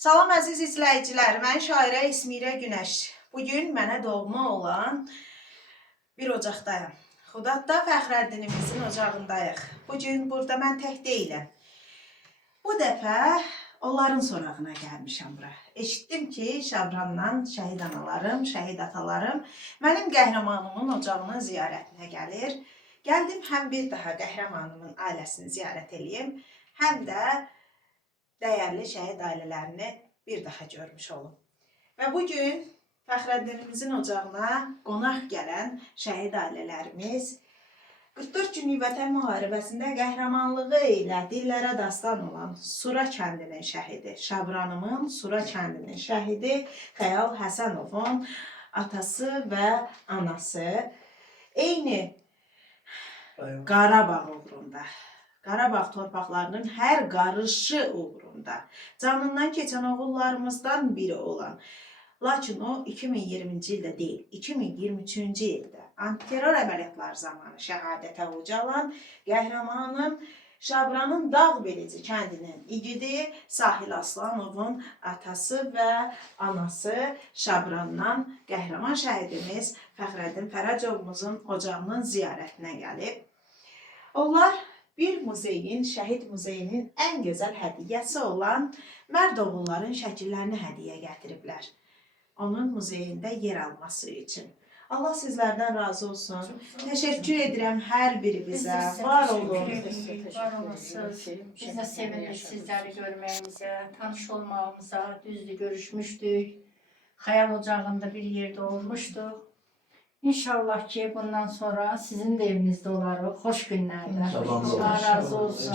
Salam əziz izləyicilər, mən şairə İsmirə Günəş. Bugün mənə doğma olan bir ocaqdayım. Xudadda Fəxrəddinimizin ocağındayıq. Bugün burada mən tək deyiləm. Bu dəfə onların sorağına gəlmişəm bura. Eşitdim ki, Şabrandan şəhid analarım, şəhid atalarım mənim qəhrəmanımın ocağına ziyarətinə gəlir. Gəldim həm bir daha qəhrəmanımın ailəsini ziyarət edeyim, həm də dəyərli şəhid ailələrini bir daha görmüş olum. Və bugün Fəxrəddinimizin ocağına qonaq gələn şəhid ailələrimiz 44 günlük vətən müharibəsində qəhrəmanlığı ilə dillərə dastan olan Sura kəndinin şəhidi, Şabranımın Sura kəndinin şəhidi Xəyal Həsənovun atası və anası eyni Qarabağ uğrunda, Qarabağ torpaqlarının hər qarışı uğrunda canından keçən oğullarımızdan biri olan, lakin o 2020-ci ildə deyil, 2023-cü ildə antiterror əməliyyatlar zamanı şəhadətə ucalan qəhrəmanın Şabranın Dağbelici kəndinin igidi Sahil Aslanovun atası və anası Şabrandan qəhrəman şəhidimiz Fəxrəddin Fərəcovumuzun ocağının ziyarətinə gəlib. Onlar bir muzeyin, şəhid muzeyinin ən gözəl hədiyyəsi olan mərd oğulların şəkillərini hədiyyə gətiriblər. Onun muzeyində yer alması üçün. Allah sizlərdən razı olsun. Təşəkkür edirəm hər birinizə. Var olun. Var olasınız. Biz də sevindik sizləri görməyimizə, tanış olmağımıza, düzdür görüşmüşdük. Xəyal ocağında bir yerdə olmuşduq. İnşallah ki bundan sonra sizin de evinizdə olarıq, xoş günlərdə. Allah razı olsun.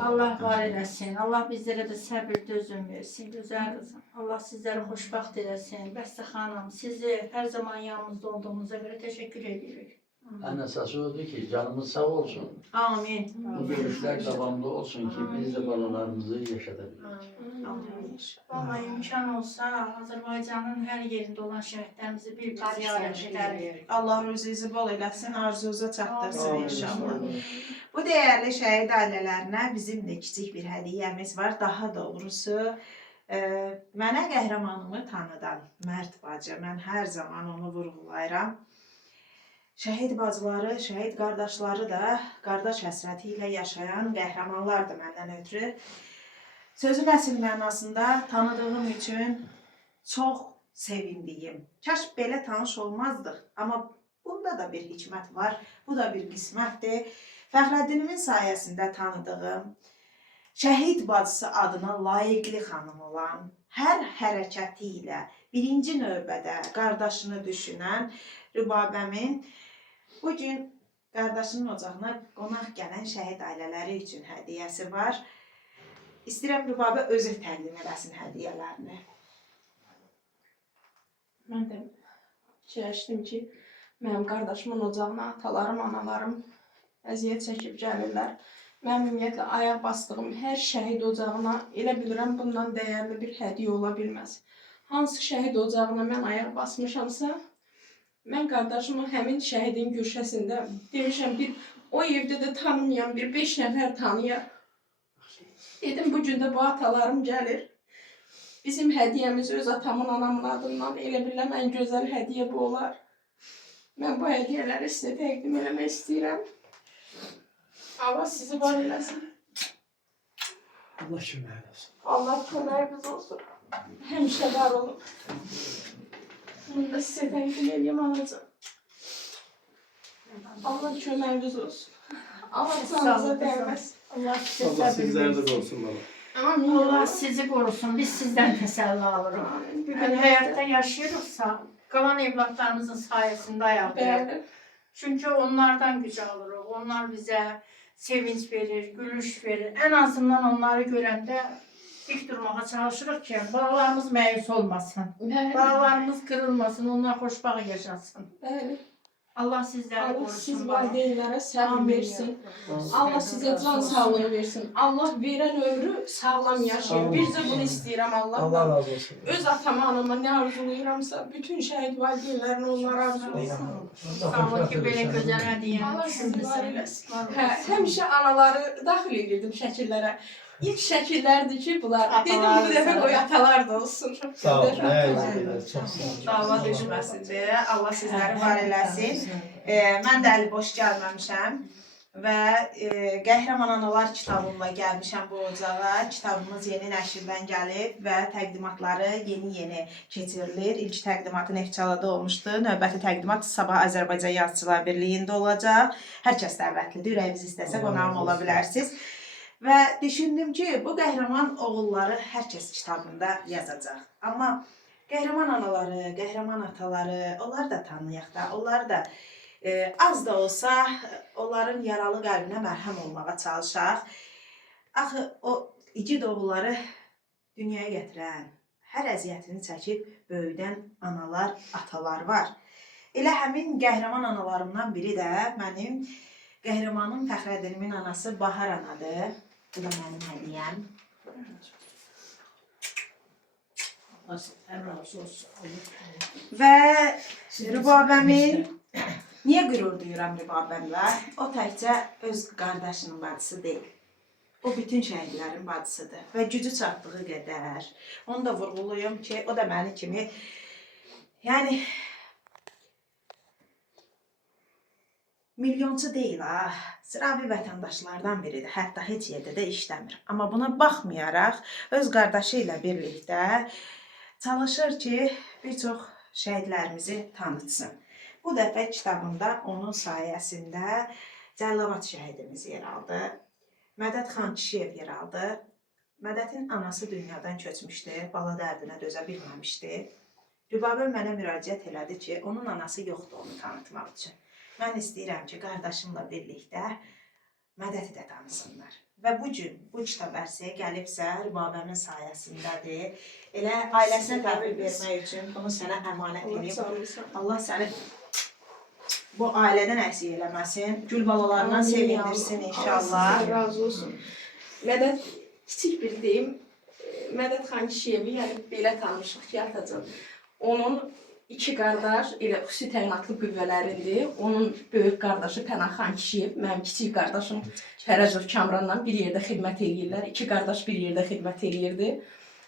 Allah var eləsin. Allah bizlərə də səbir, dözüm versin. Gözəl qızım. Allah sizləri xoşbaxt eləsin. Bəstə xanım, sizi hər zaman yanımızda olduğunuza görə təşəkkür edirik. En esası odur ki canımız sağ olsun. Amin. Bu görüşler devamlı olsun ki biz de balalarımızı yaşatabiliriz. Vallahi imkan olsa Azərbaycanın hər yerində olan şəhidlərimizi bir ziyarət edərik. Allah rüzinizi bol eləsin, arzunuza çatdırsın inşallah. Bu dəyərli şəhid ailələrinə bizim də kiçik bir hədiyyəmiz var. Daha doğrusu, mənə qəhrəmanımı tanıdan Mərd bacı, mən hər zaman onu vurğulayıram. Şəhid bacıları, şəhid qardaşları da qardaş həsrəti ilə yaşayan qəhrəmanlardır məndən ötürü. Sözün əsl mənasında tanıdığım üçün çox sevindiyim. Kaş belə tanış olmazdıq, amma bunda da bir hikmət var, bu da bir qismətdir. Fəxrəddinimin sayəsində tanıdığım, şəhid bacısı adına layiqli xanım olan, hər hərəkəti ilə birinci növbədə qardaşını düşünən Rübabəmin bugün qardaşının ocağına qonaq gələn şəhid ailələri üçün hədiyyəsi var. İstəyirəm Rübabə özü təqdim eləsin hədiyyələrini. Mən də fikirləşdim ki, mənim qardaşımın ocağına atalarım, analarım əziyyət çəkib gəlirlər. Mən ümumiyyətlə ayaq bastığım hər şəhid ocağına elə bilirəm bundan dəyərli bir hədiyyə ola bilməz. Hansı şəhid ocağına mən ayaq basmışamsa, mən qardaşımı həmin şəhidin güşəsində demişəm o evdə də tanımayan bir 5 nəfər tanıyar. Dedim bugün də bu atalarım gəlir. Bizim hədiyyəmiz öz atamın, anamın adından elə biləm ən gözəl hədiyyə bu olar. Mən bu hədiyyələri sizə təqdim eləmək istəyirəm. Allah sizi var eləsin. Allah kömək eləsin. Allah köməyiniz olsun. Həmişə var olun. Bunu da sizə təqdim edeyim anacığım. Allah köməyiniz olsun. Allah canınıza dəyməsin. Allah Allah sizlərdə qorusun baba. Amin. Allah sizi qorusun. Biz sizdən təsəlli alırıq. Yəni həyatda yaşayırıqsa, qalan evlatlarımızın sayəsində ayaqdayıq. Bəli. Çünki onlardan güc alırıq. Onlar bizə sevinç verir, gülüş verir. Ən azından onları görəndə dik durmağa çalışırıq ki, balalarımız məyus olmasın. Bəli. Balalarımız qırılmasın, onlar xoşbaxt yaşasın. Bəli. Allah sizləri Allah qorusun. siz valideynlərə səbr versin. Allah sizə can sağlığı versin. Allah verən ömrü sağlam yaşayın. Bircə bunu istəyirəm Allah Allah'dan. razı olsun. Öz atama, anama nə arzulayıramsa, bütün şəhid valideynlərinə onlar arzulayıram. Sağ olun ki, belə gözəl hədiyyəni Allah sizi var düşündünüz. eləsin. Həmişə anaları daxil edirdim şəkillərə. İlk şəkillərdir ki, bunlar. Dedim Atalar bu dəfə da. qoy atalar da olsun. Sağ ol. Qardaş, Ne atalar. güzel. Çok sağ ol. Dava düşməsin deyə Allah sizləri var eləsin. Mən də əli boş gəlməmişəm və Qəhrəman Analar kitabımla gəlmişəm bu ocağa. Kitabımız yeni nəşrdən gəlib və təqdimatları yeni keçirilir. İlk təqdimatı Neftçalada olmuşdu. Növbəti təqdimat sabah Azərbaycan Yazıçılar Birliyində olacaq. Hər kəs dəvətlidir. Ürəyiniz istəsə qonağım ola bilərsiniz. Və düşündüm ki, bu qəhrəman oğulları hər kəs kitabında yazacaq. Amma qəhrəman anaları, qəhrəman ataları, onları da tanıyaq da, onları da az da olsa onların yaralı qəlbinə mərhəm olmağa çalışaq. Axı o igid oğulları dünyaya gətirən, hər əziyyətini çəkib böyüdən analar, atalar var. Elə həmin qəhrəman analarımdan biri də mənim qəhrəmanım Fəxrəddinimin anası Bahar anadır. Bu da mənim hədiyəm. Və Rübabəmin, niyə qürur duyuram Rübabəmlə? O təkcə öz qardaşının bacısı deyil. O bütün şəhidlərin bacısıdır və gücü çatdığı qədər. Onu da vurğuluyum ki, o da məni kimi, yəni milyonçu deyil ha. Sıravi vətəndaşlardan biridir. Hətta heç yerdə də işləmir. Amma buna baxmayaraq öz qardaşı ilə birlikdə çalışır ki, bir çox şəhidlərimizi tanıtsın. Bu dəfə kitabında onun sayəsində Cəllabad şəhidimiz yer aldı. Mədət xan Kişiyev yer aldı. Mədətin anası dünyadan köçmüşdü. Bala dərdinə dözə bilməmişdi. Rübabə mənə müraciət elədi ki, onun anası yoxdur onu tanıtmaq üçün. Mən istəyirəm ki, qardaşımla birlikdə Mədəti də tanısınlar. Və bu gün bu kitab ərsəyə gəlibsə, Rübabəmin sayəsindədir. Elə ailəsinə təhvil vermək üçün bunu sənə əmanət edeyim. Allah səni bu ailədən əksik eləməsin. Gül balalarından sevindirsin inşallah. Allah razı olsun. Mədət, kiçik bir deyim, Mədət xan Kişiyevi yəni belə tanımışıq ki, atacam. Onun iki qardaş elə xüsusi təyinatlı qüvvələrindir. Onun böyük qardaşı Pənah xan Kişiyev, mənim kiçik qardaşım Fərəcov Kamranla bir yerdə xidmət eləyirlər. İki qardaş bir yerdə xidmət eləyirdi.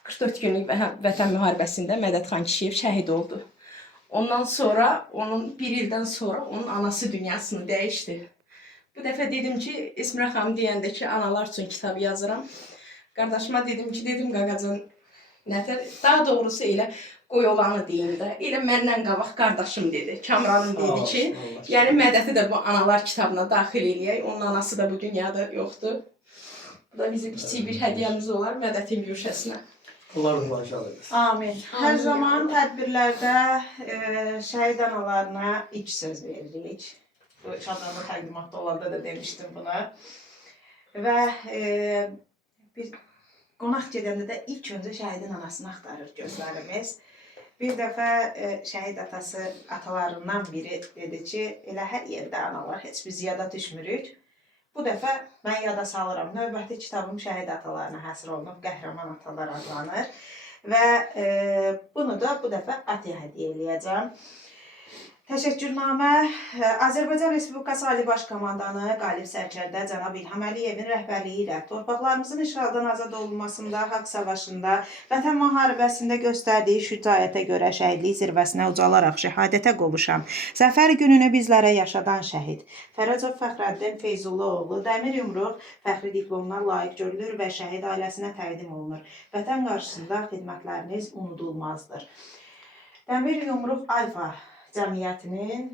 44 günlük vətən müharibəsində Mədət xan Kişiyev şəhid oldu. Ondan sonra, bir ildən sonra onun anası dünyasını dəyişdi. Bu dəfə dedim ki, İsmirə xanım deyəndə ki, analar üçün kitab yazıram. Qardaşıma dedim ki, qaqacan, nətər, daha doğrusu elə qoy olanı deyim də. Elə məndən qabaq qardaşım dedi, Kamranım dedi ki, yəni Mədəti də bu analar kitabına daxil eləyək. Onun anası da bu dünyada yoxdur. Bu da bizim kiçik bir hədiyyəmiz olar Mədətin Gülşəsinə. Allah rızası eylesin. Amin. Hər zaman tədbirlərdə şəhid analarına ilk söz veririk. Bu şadlanma təqdimatda olanda da demişdim bunu. Və bir qonaq gedəndə də ilk öncə şəhidin anasını axtarır gözlərimiz. Bir dəfə şəhid atası atalarından biri dedi ki, elə hər yerdə analar, heç biz yada düşmürük. Bu dəfə mən yada salıram. Növbəti kitabım şəhid atalarına həsr olunub, qəhrəman atalar adlanır. Və bunu da bu dəfə ataya hədiyyə eləyəcəm. Təşəkkürnamə Azərbaycan Respublikası Ali Baş Komandanı Qalib Sərkərdə cənab İlham Əliyevin rəhbərliyi ilə torpaqlarımızın işğaldan azad olunmasında, haqq savaşında, vətən müharibəsində göstərdiyi şücaətə görə şəhidlik zirvəsinə ucalaraq şəhadətə qovuşan, zəfər gününü bizlərə yaşadan şəhid Fərəcov Fəxrəddin Feyzullaoğlu Dəmir Yumruq fəxri diplomuna layiq görülür və şəhid ailəsinə təqdim olunur. Vətən qarşısında xidmətləriniz unudulmazdır. Dəmir Yumruq Alfa Cəmiyyətinin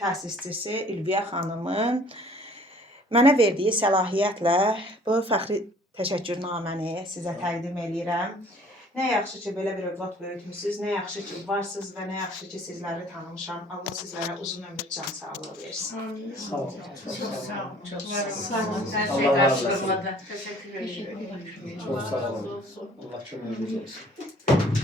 təsisçisi İlviyə xanımın mənə verdiyi səlahiyyətlə bu fəxri təşəkkürnaməni sizə təqdim edirəm. Nə yaxşı ki, belə bir övlad böyütmüsünüz, nə yaxşı ki, varsınız və nə yaxşı ki, sizləri tanımışam. Allah sizlərə uzun ömür, can sağlığı versin. Sağ olun. Çok sağ olun. Çok Sağ olun. Her Allah şey razı karşılamadı. Teşekkür ederim. Çok sağ olun. Allah cümlemiz olsun.